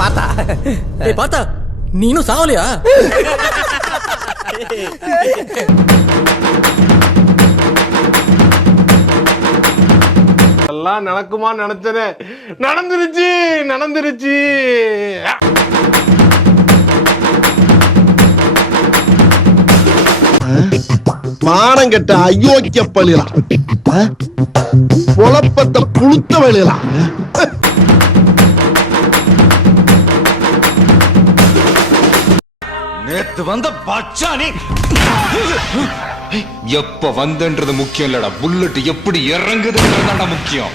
பார்த்தா பார்த்தா நீ இன்னும் சாவலையா? எல்லாம் நடக்குமா நினைச்சனே, நடந்துருச்சு நடந்துருச்சு. மானம் கெட்ட அயோக்கிய பழிலாம், குழப்பத்தை புழுத்த வழியலாம். நேத்து வந்த பச்சானி எப்ப வந்தன்றது முக்கியம் இல்லடா, புல்லட் எப்படி இறங்குதுன்றதுதான்டா முக்கியம்.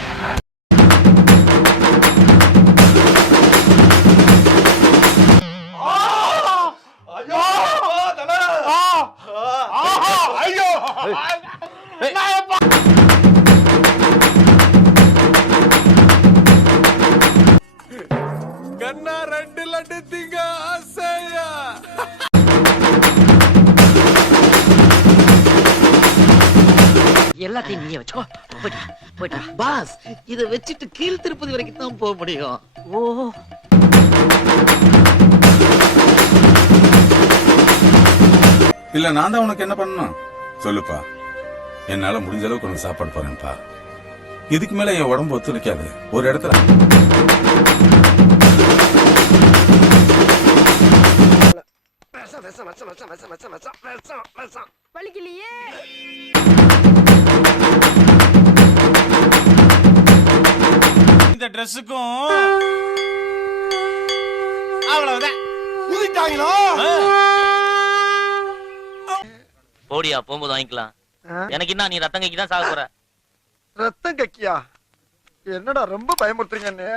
கண்ணா 2 லட்டு திங்க ஆசையா. எல்லாத்தையும் நீயே வச்சுக்கோ. போயிட்டா பாஸ், இதை வச்சுட்டு கீழ் திருப்பதி வரைக்கும் தான் போக முடியும். ஓ இல்ல நான் தான் உனக்கு என்ன பண்ணணும் சொல்லுப்பா. என்னால முடிஞ்ச அளவுக்கு உனக்கு சாப்பாடு போறேன்ப்பா. இதுக்கு மேல என் உடம்பு ஒத்துழைக்காது. ஒரு இடத்துல இந்த ட்ரெஸ்ஸுக்கும் அவ்வளவுதான். ஊதிட்டாங்களோ? போடியா, போகும்போது வாங்கிக்கலாம். எனக்கு என்ன, நீ ரத்தம் கைக்கு தான் சாக போற. ரத்தம் கக்கியா? என்னடா ரொம்ப பயமுறுத்துறீங்க.